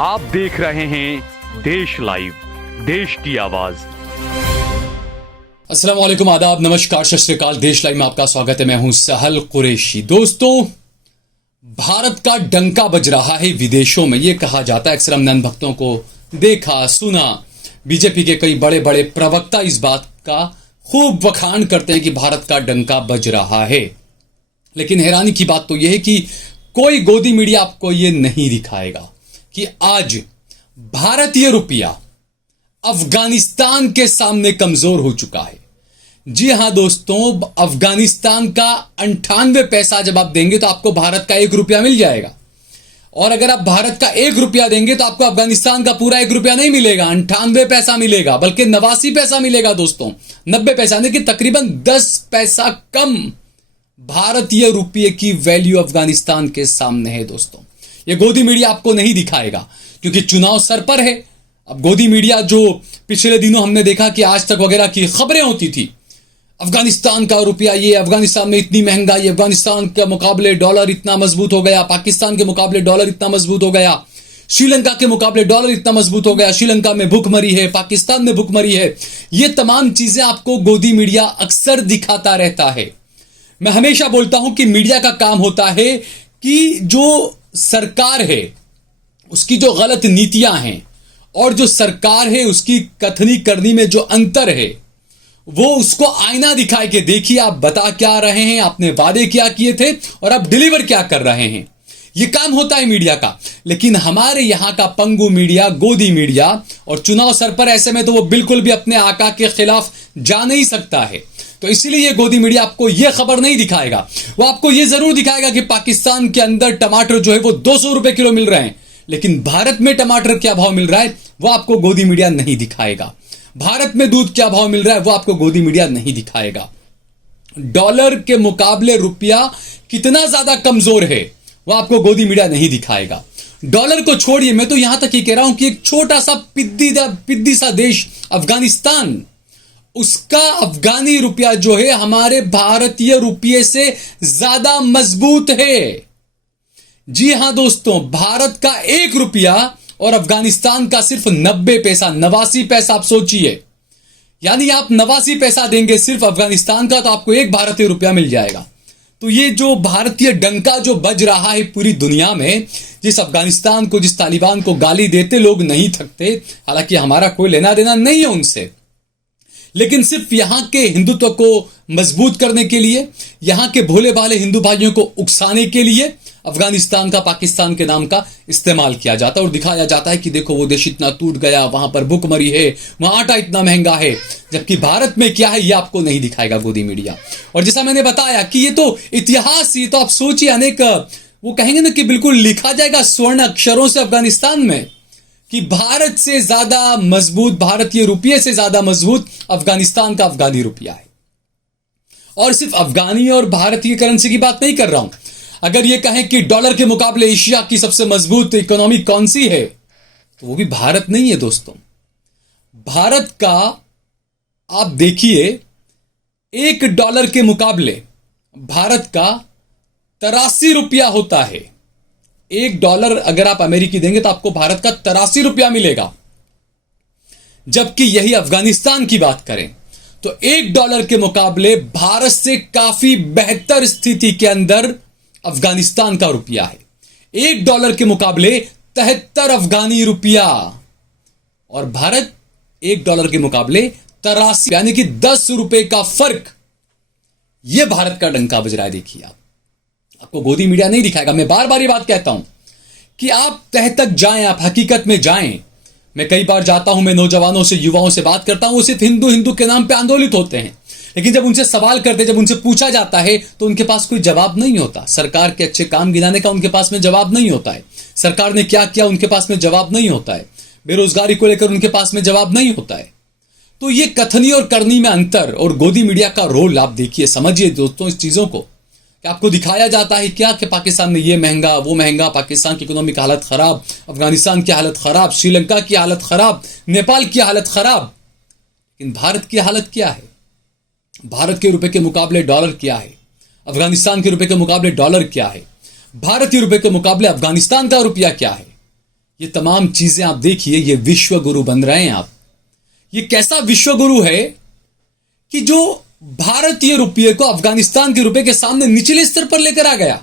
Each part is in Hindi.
आप देख रहे हैं देश लाइव, देश की आवाज। अस्सलाम वालेकुम, आदाब, नमस्कार, सत श्री अकाल। देश लाइव में आपका स्वागत है। मैं हूं सहल कुरैशी। दोस्तों, भारत का डंका बज रहा है विदेशों में। यह कहा जाता है, अक्सर हमने अन्य भक्तों को देखा सुना, बीजेपी के कई बड़े बड़े प्रवक्ता इस बात का खूब बखान करते हैं कि भारत का डंका बज रहा है। लेकिन हैरानी की बात तो यह है कि कोई गोदी मीडिया आपको यह नहीं दिखाएगा कि आज भारतीय रुपया अफगानिस्तान के सामने कमजोर हो चुका है। जी हां दोस्तों, अफगानिस्तान का 98 पैसा जब आप देंगे तो आपको भारत का 1 रुपया मिल जाएगा। और अगर आप भारत का 1 रुपया देंगे तो आपको अफगानिस्तान का पूरा 1 रुपया नहीं मिलेगा, 98 पैसा मिलेगा, बल्कि 89 पैसा मिलेगा दोस्तों। 90 पैसा नहीं कि तकरीबन 10 पैसा कम भारतीय रुपये की वैल्यू अफगानिस्तान के सामने है दोस्तों। यह गोदी मीडिया आपको नहीं दिखाएगा क्योंकि चुनाव सर पर है। अब गोदी मीडिया जो पिछले दिनों हमने देखा कि आज तक वगैरह की खबरें होती थी, अफगानिस्तान का रुपया ये, अफगानिस्तान में इतनी महंगाई, अफगानिस्तान के मुकाबले डॉलर इतना मजबूत हो गया, पाकिस्तान के मुकाबले डॉलर इतना मजबूत हो गया, श्रीलंका के मुकाबले डॉलर इतना मजबूत हो गया, श्रीलंका में भूखमरी है, पाकिस्तान में भूखमरी है। ये तमाम चीजें आपको गोदी मीडिया अक्सर दिखाता रहता है। मैं हमेशा बोलता हूं कि मीडिया का काम होता है कि जो सरकार है उसकी जो गलत नीतियां हैं और जो सरकार है उसकी कथनी करनी में जो अंतर है वो उसको आईना दिखाए कि देखिए आप बता क्या रहे हैं, आपने वादे क्या किए थे और आप डिलीवर क्या कर रहे हैं। ये काम होता है मीडिया का। लेकिन हमारे यहां का पंगु मीडिया, गोदी मीडिया, और चुनाव सर पर, ऐसे में तो वो बिल्कुल भी अपने आका के खिलाफ जा नहीं सकता है। तो इसीलिए ये गोदी मीडिया आपको यह खबर नहीं दिखाएगा। वो आपको यह जरूर दिखाएगा कि पाकिस्तान के अंदर टमाटर जो है वो 200 रुपए किलो मिल रहे हैं, लेकिन भारत में टमाटर क्या भाव मिल रहा है वो आपको गोदी मीडिया नहीं दिखाएगा। भारत में दूध क्या भाव मिल रहा है वो आपको गोदी मीडिया नहीं दिखाएगा। डॉलर के मुकाबले रुपया कितना ज्यादा कमजोर है वो आपको गोदी मीडिया नहीं दिखाएगा। डॉलर को छोड़िए, मैं तो यहां तक ही कह रहा हूं कि एक छोटा सा पिद्दी सा देश अफगानिस्तान, उसका अफगानी रुपया जो है हमारे भारतीय रुपये से ज्यादा मजबूत है। जी हां दोस्तों, भारत का 1 रुपया और अफगानिस्तान का सिर्फ 90 पैसा, 89 पैसा। आप सोचिए, यानी आप 89 पैसा देंगे सिर्फ अफगानिस्तान का तो आपको 1 भारतीय रुपया मिल जाएगा। तो ये जो भारतीय डंका जो बज रहा है पूरी दुनिया में, जिस अफगानिस्तान को, जिस तालिबान को गाली देते लोग नहीं थकते, हालांकि हमारा कोई लेना देना नहीं है उनसे, लेकिन सिर्फ यहां के हिंदुत्व को मजबूत करने के लिए, यहां के भोले भाले हिंदू भाइयों को उकसाने के लिए अफगानिस्तान का, पाकिस्तान के नाम का इस्तेमाल किया जाता है और दिखाया जाता है कि देखो वो देश इतना टूट गया, वहां पर भूखमरी है, वहां आटा इतना महंगा है। जबकि भारत में क्या है ये आपको नहीं दिखाएगा गोदी मीडिया। और जैसा मैंने बताया कि ये तो इतिहास, ये तो आप सोचिए, अनेक वो कहेंगे ना कि बिल्कुल लिखा जाएगा स्वर्ण अक्षरों से अफगानिस्तान में कि भारत से ज्यादा मजबूत, भारतीय रुपये से ज्यादा मजबूत अफगानिस्तान का अफगानी रुपया है। और सिर्फ अफगानी और भारतीय करेंसी की बात नहीं कर रहा हूं। अगर ये कहें कि डॉलर के मुकाबले एशिया की सबसे मजबूत इकोनॉमी कौन सी है, तो वो भी भारत नहीं है दोस्तों। भारत का आप देखिए, $1 के मुकाबले भारत का 83 रुपया होता है। $1 अगर आप अमेरिकी देंगे तो आपको भारत का 83 रुपया मिलेगा। जबकि यही अफगानिस्तान की बात करें तो $1 के मुकाबले भारत से काफी बेहतर स्थिति के अंदर अफगानिस्तान का रुपया है। $1 के मुकाबले 73 अफगानी रुपया, और भारत $1 के मुकाबले 83, यानी कि 10 रुपए का फर्क। यह भारत का डंका बज रहा है। देखिए आपको गोदी मीडिया नहीं दिखाएगा। मैं बार बार ये बात कहता हूं कि आप तह तक जाएं, आप हकीकत में जाएं। मैं कई बार जाता हूं, मैं नौजवानों से, युवाओं से बात करता हूं, वो सिर्फ हिंदू हिंदू के नाम पे आंदोलित होते हैं, लेकिन जब उनसे सवाल करते, जब उनसे पूछा जाता है तो उनके पास कोई जवाब नहीं होता। सरकार के अच्छे काम गिनाने का उनके पास में जवाब नहीं होता है, सरकार ने क्या किया उनके पास में जवाब नहीं होता है, बेरोजगारी को लेकर उनके पास में जवाब नहीं होता है। तो ये कथनी और करनी में अंतर और गोदी मीडिया का रोल आप देखिए, समझिए दोस्तों इस चीजों को, कि आपको दिखाया जाता है क्या कि पाकिस्तान में ये महंगा, वो महंगा, पाकिस्तान की इकोनॉमी की हालत खराब, अफगानिस्तान की हालत खराब, श्रीलंका की हालत खराब, नेपाल की हालत खराब। लेकिन भारत की हालत क्या है? भारत के रुपए के मुकाबले डॉलर क्या है? अफगानिस्तान के रुपए के मुकाबले डॉलर क्या है? भारतीय रुपए के मुकाबले अफगानिस्तान का रुपया क्या है? ये तमाम चीजें आप देखिए, ये विश्व गुरु बन रहे हैं आप। ये कैसा विश्व गुरु है कि जो भारतीय रुपये को अफगानिस्तान के रुपये के सामने निचले स्तर पर लेकर आ गया।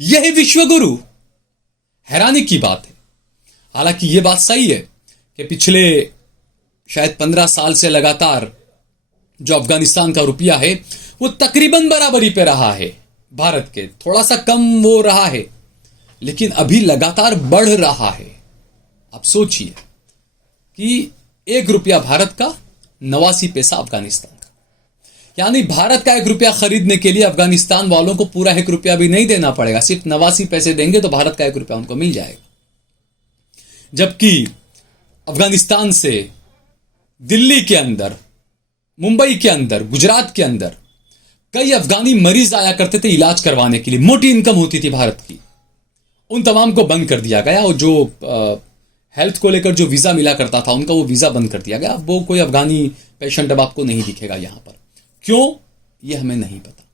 यही विश्व गुरु। हैरानी की बात है। हालांकि यह बात सही है कि पिछले शायद 15 साल से लगातार जो अफगानिस्तान का रुपया है वो तकरीबन बराबरी पे रहा है भारत के, थोड़ा सा कम वो रहा है, लेकिन अभी लगातार बढ़ रहा है। आप सोचिए कि 1 रुपया भारत का, 89 पैसा अफगानिस्तान का। यानी भारत का 1 रुपया खरीदने के लिए अफगानिस्तान वालों को पूरा 1 रुपया भी नहीं देना पड़ेगा, सिर्फ 89 पैसे देंगे तो भारत का 1 रुपया उनको मिल जाएगा। जबकि अफगानिस्तान से दिल्ली के अंदर, मुंबई के अंदर, गुजरात के अंदर कई अफगानी मरीज आया करते थे इलाज करवाने के लिए, मोटी इनकम होती थी भारत की। उन तमाम को बंद कर दिया गया और जो हेल्थ को लेकर जो वीजा मिला करता था उनका वो वीजा बंद कर दिया गया। अब वो कोई अफगानी पेशेंट अब आपको नहीं दिखेगा यहां पर। क्यों, ये हमें नहीं पता।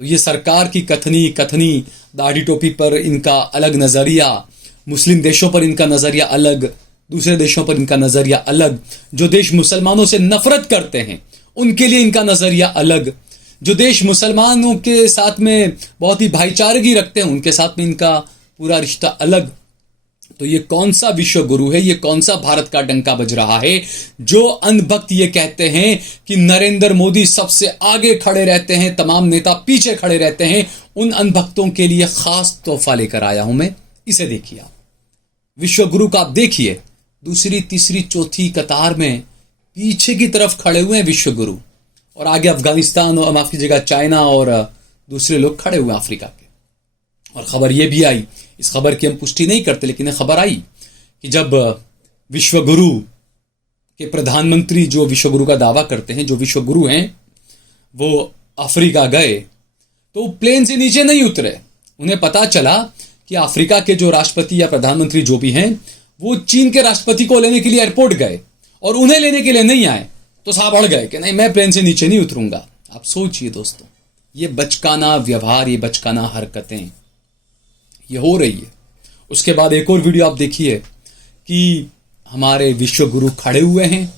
तो ये सरकार की कथनी दाढ़ी टोपी पर इनका अलग नजरिया, मुस्लिम देशों पर इनका नजरिया अलग, दूसरे देशों पर इनका नजरिया अलग, जो देश मुसलमानों से नफरत करते हैं उनके लिए इनका नजरिया अलग, जो देश मुसलमानों के साथ में बहुत ही भाईचारगी रखते हैं उनके साथ में इनका पूरा रिश्ता अलग। तो ये कौन सा विश्व गुरु है, ये कौन सा भारत का डंका बज रहा है जो अंधभक्त ये कहते हैं कि नरेंद्र मोदी सबसे आगे खड़े रहते हैं, तमाम नेता पीछे खड़े रहते हैं। उन अंधभक्तों के लिए खास तोहफा लेकर आया हूं मैं। इसे देखिए आप, विश्व गुरु का आप देखिए, दूसरी तीसरी चौथी कतार में पीछे की तरफ खड़े हुए हैं विश्व गुरु, और आगे अफगानिस्तान और माफ कीजिएगा चाइना और दूसरे लोग खड़े हुए अफ्रीका के। और खबर यह भी आई, इस खबर की हम पुष्टि नहीं करते लेकिन खबर आई कि जब विश्व गुरु के प्रधानमंत्री, जो विश्व गुरु का दावा करते हैं, जो विश्व गुरु हैं, वो अफ्रीका गए तो प्लेन से नीचे नहीं उतरे। उन्हें पता चला कि अफ्रीका के जो राष्ट्रपति या प्रधानमंत्री जो भी हैं वो चीन के राष्ट्रपति को लेने के लिए एयरपोर्ट गए और उन्हें लेने के लिए नहीं आए, तो साहब अड़ गए कि नहीं, मैं प्लेन से नीचे नहीं उतरूंगा। आप सोचिए दोस्तों, ये बचकाना व्यवहार, ये बचकाना हरकतें ये हो रही है। उसके बाद एक और वीडियो आप देखिए कि हमारे विश्व गुरु खड़े हुए हैं,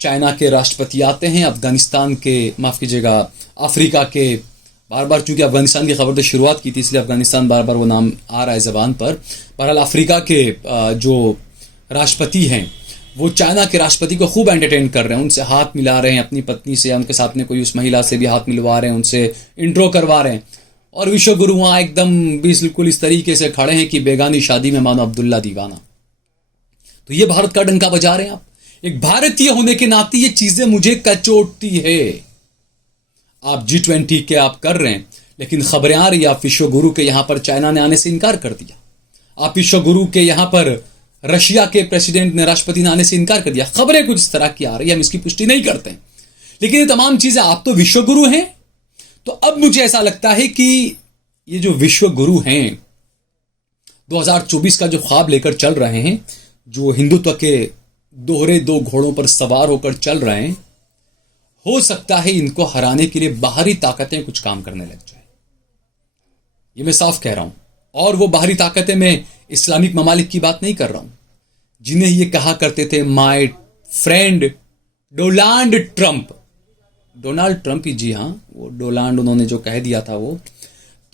चाइना के राष्ट्रपति आते हैं, अफगानिस्तान के, माफ कीजिएगा अफ्रीका के, बार बार चूंकि अफगानिस्तान की खबर तो शुरुआत की थी इसलिए अफगानिस्तान बार बार वो नाम आ रहा है जबान पर। बहरहाल अफ्रीका के जो राष्ट्रपति हैं वो चाइना के राष्ट्रपति को खूब एंटरटेन कर रहे हैं, उनसे हाथ मिला रहे हैं, अपनी पत्नी से या उनके साथ में कोई उस महिला से भी हाथ मिलवा रहे हैं, उनसे इंट्रो करवा रहे हैं। और विश्व गुरु वहां एकदम बिल्कुल इस तरीके से खड़े हैं कि बेगानी शादी में मानो अब्दुल्ला दीवाना। तो ये भारत का डंका बजा रहे हैं आप। एक भारतीय होने के नाते ये चीजें मुझे कचोटती है। आप G20 के आप कर रहे हैं लेकिन खबरें आ रही है आप विश्व गुरु के यहां पर चाइना ने आने से इनकार कर दिया, आप विश्व गुरु के यहां पर रशिया के प्रेसिडेंट ने, राष्ट्रपति ने आने से इनकार कर दिया। खबरें कुछ इस तरह की आ रही है, हम इसकी पुष्टि नहीं करते हैं, लेकिन ये तमाम चीजें, आप तो विश्व गुरु हैं। तो अब मुझे ऐसा लगता है कि ये जो विश्व गुरु हैं 2024 का जो ख्वाब लेकर चल रहे हैं, जो हिंदुत्व के दोहरे 2 घोड़ों पर सवार होकर चल रहे हैं, हो सकता है इनको हराने के लिए बाहरी ताकतें कुछ काम करने लग जाए। ये मैं साफ कह रहा हूं। और वो बाहरी ताकतें, मैं इस्लामिक ममालिक की बात नहीं कर रहा हूं, जिन्हें ये कहा करते थे my friend Donald Trump, Donald Trump ही, जी हाँ, वो डोनाल्ड उन्होंने जो कह दिया था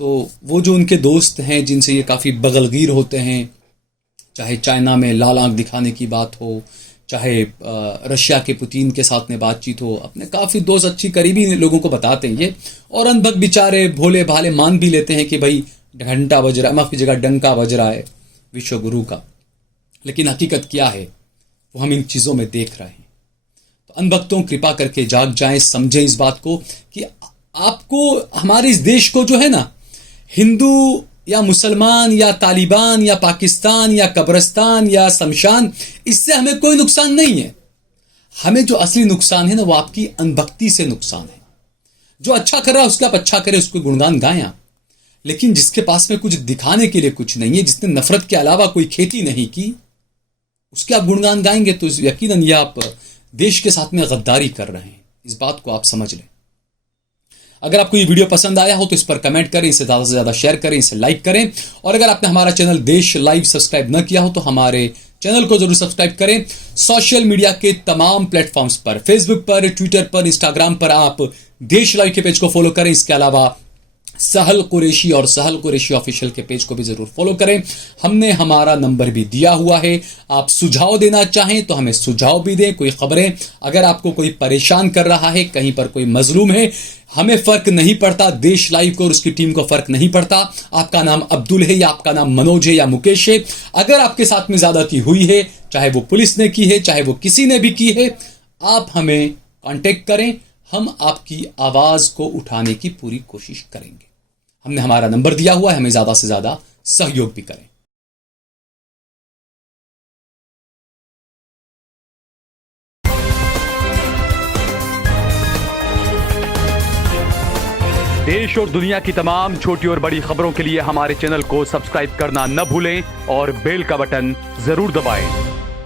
तो वो जो उनके दोस्त हैं जिनसे ये काफ़ी बगलगीर होते हैं, चाहे चाइना में लाल आंख दिखाने की बात हो, चाहे रशिया के पुतिन के साथ में बातचीत हो, अपने काफ़ी दोस्त अच्छी करीबी लोगों को बताते हैं ये, और अनभक्त बेचारे भोले भाले मान भी लेते हैं कि भाई घंटा बज रहा है, माफ कीजिएगा डंका बज रहा है विश्व गुरु का। लेकिन हकीकत क्या है वो हम इन चीज़ों में देख रहे हैं। तो अनभक्तों कृपा करके जाग जाएं, समझें इस बात को कि आपको, हमारे इस देश को जो है ना, हिंदू या मुसलमान या तालिबान या पाकिस्तान या कब्रिस्तान या शमशान, इससे हमें कोई नुकसान नहीं है। हमें जो असली नुकसान है ना वो आपकी अनभक्ति से नुकसान है। जो अच्छा कर रहा है उसके आप अच्छा करें, उसको गुणगान गाएं आप, लेकिन जिसके पास में कुछ दिखाने के लिए कुछ नहीं है, जिसने नफरत के अलावा कोई खेती नहीं की, उसके आप गुणगान गाएंगे तो यकीनन ये आप देश के साथ में गद्दारी कर रहे हैं। इस बात को आप समझ लें। अगर आपको ये वीडियो पसंद आया हो तो इस पर कमेंट करें, इसे ज़्यादा से ज़्यादा शेयर करें, इसे लाइक करें। और अगर आपने हमारा चैनल देश लाइव सब्सक्राइब न किया हो तो हमारे चैनल को जरूर सब्सक्राइब करें। सोशल मीडिया के तमाम प्लेटफॉर्म्स पर, फेसबुक पर, ट्विटर पर, इंस्टाग्राम पर आप देश लाइव के पेज को फॉलो करें। इसके अलावा सहल कुरैशी और सहल कुरैशी ऑफिशियल के पेज को भी जरूर फॉलो करें। हमने हमारा नंबर भी दिया हुआ है, आप सुझाव देना चाहें तो हमें सुझाव भी दें। कोई खबरें अगर आपको कोई परेशान कर रहा है, कहीं पर कोई मजलूम है, हमें फर्क नहीं पड़ता, देश लाइव को और उसकी टीम को फर्क नहीं पड़ता आपका नाम अब्दुल है या आपका नाम मनोज है या मुकेश है। अगर आपके साथ में ज्यादती हुई है, चाहे वो पुलिस ने की है, चाहे वो किसी ने भी की है, आप हमें कांटेक्ट करें, हम आपकी आवाज को उठाने की पूरी कोशिश करेंगे। हमने हमारा नंबर दिया हुआ है, हमें ज्यादा से ज्यादा सहयोग भी करें। देश और दुनिया की तमाम छोटी और बड़ी खबरों के लिए हमारे चैनल को सब्सक्राइब करना न भूलें और बेल का बटन जरूर दबाएं।